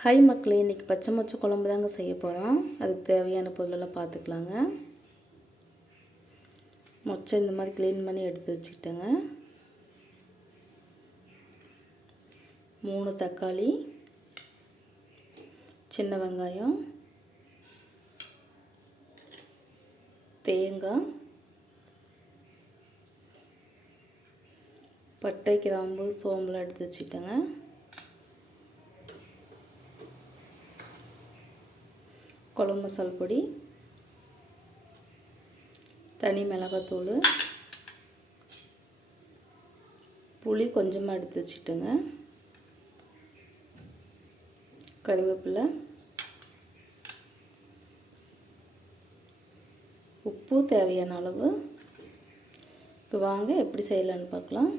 Hi மக்களே, இன்றைக்கி பச்சை மொச்சை குழம்பு தாங்க செய்ய போகிறோம். அதுக்கு தேவையான பொருளெல்லாம் பார்த்துக்கலாங்க. மொச்சை இந்த மாதிரி க்ளீன் பண்ணி எடுத்து வச்சுக்கிட்டேங்க. 3 தக்காளி, சின்ன வெங்காயம், தேங்காய், பட்டை, கிராம்பு, சோம்புலாம் எடுத்து வச்சுக்கிட்டேங்க. குழம்பு மசால் பொடி, தனி மிளகாத்தூள், புளி கொஞ்சமாக எடுத்து வச்சுக்கிட்டேங்க. கறிவேப்பிலை, உப்பு தேவையான அளவு. இப்போ வாங்க எப்படி செய்யலான்னு பார்க்கலாம்.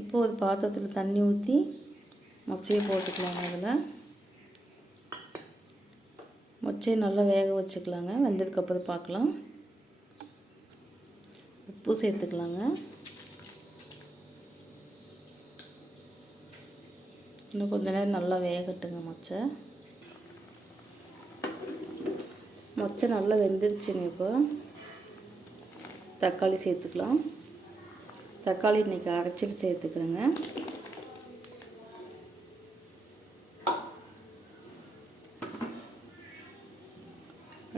இப்போது ஒரு பாத்திரத்தில் தண்ணி ஊற்றி மொச்சையை போட்டுக்கலாங்க. அதில் மொச்சையை நல்லா வேக வச்சுக்கலாங்க. வெந்ததுக்கப்புறம் பார்க்கலாம். உப்பு சேர்த்துக்கலாங்க. இன்னும் கொஞ்ச நேரம் நல்லா வேகட்டுங்க. மொச்சை நல்லா வெந்துருச்சுங்க. இப்போ தக்காளி சேர்த்துக்கலாம். தக்காளி இன்றைக்கி அரைச்சிட்டு சேர்த்துக்கிறேங்க.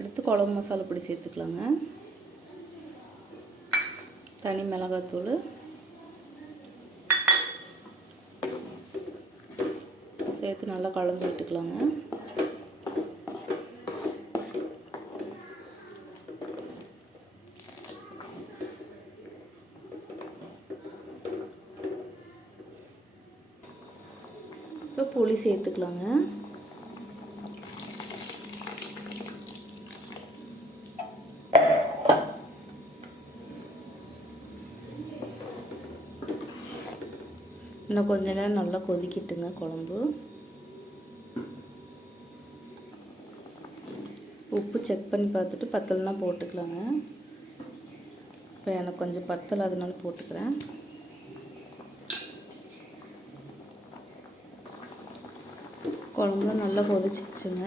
அடுத்து குழம்பு மசாலா பொடி சேர்த்துக்கலாங்க. தனி மிளகாத்தூள், சேர்த்து நல்லா கலந்து விட்டுக்கலாங்க. இப்போ புளி சேர்த்துக்கலாங்க. இன்னும் கொஞ்ச நேரம் நல்லா கொதிக்கிட்டுங்க குழம்பு. உப்பு செக் பண்ணி பார்த்துட்டு பத்தலைன்னா போட்டுக்கலாங்க. இப்போ எனக்கு கொஞ்சம் பத்தலை, அதனால போட்டுக்கிறேன். குழம்பு நல்லா கொதிச்சிடுச்சுங்க.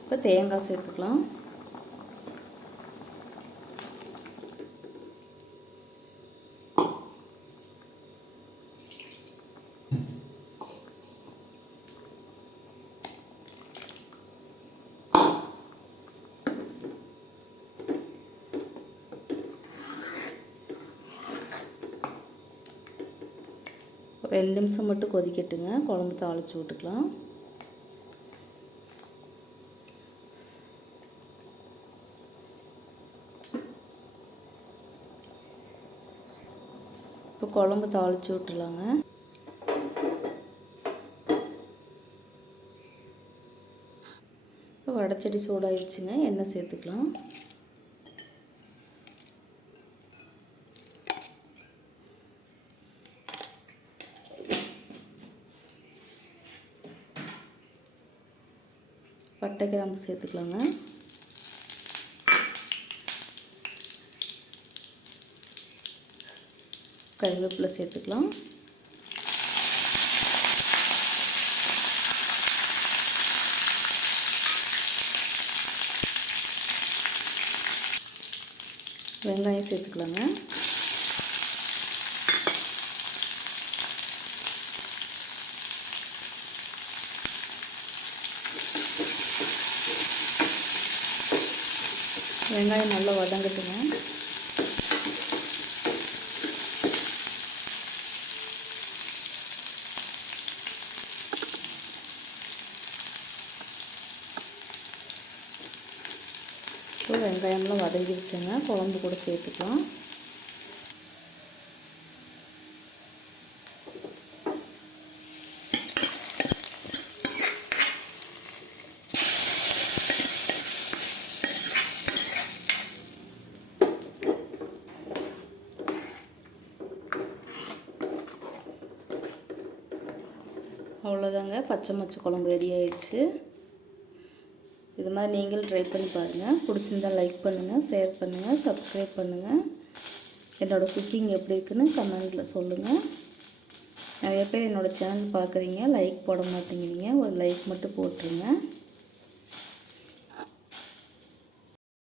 இப்போ தேங்காய் சேர்த்துக்கலாம். ஒரு 2 நிமிஷம் மட்டும் கொதிக்கட்டுங்க. குழம்பு தாளித்து விட்டுக்கலாம். இப்போ குழம்பு தாளித்து விட்டுலாங்க. இப்போ வடைச்சட்டி சூடாயிடுச்சுங்க. எண்ணெய் சேர்த்துக்கலாம். பட்டை, கிராம்பு சேர்த்துக்கலாங்க. கறிவேப்பிலை சேர்த்துக்கலாம். வெங்காயம் சேர்த்துக்கலாங்க. வெங்காயம் நல்லா வதங்கட்டுங்க. இப்போ வெங்காயம்லாம் வதங்கிடுச்சுங்க. குழம்பு கூட சேர்த்துக்கலாம். அவ்வளோதாங்க, பச்சை மொச்சை குழம்பு ரெடி ஆயிடுச்சு. இது மாதிரி நீங்களும் ட்ரை பண்ணி பாருங்கள். பிடிச்சிருந்தால் லைக் பண்ணுங்கள், ஷேர் பண்ணுங்கள், சப்ஸ்கிரைப் பண்ணுங்கள். என்னோடய குக்கிங் எப்படி இருக்குன்னு கமெண்ட்டில் சொல்லுங்கள். நிறைய நிறைய பேர் என்னோடய சேனல் பார்க்குறீங்க, லைக் போட மாட்டேங்கிறீங்க. ஒரு லைக் மட்டும் போட்டுருங்க.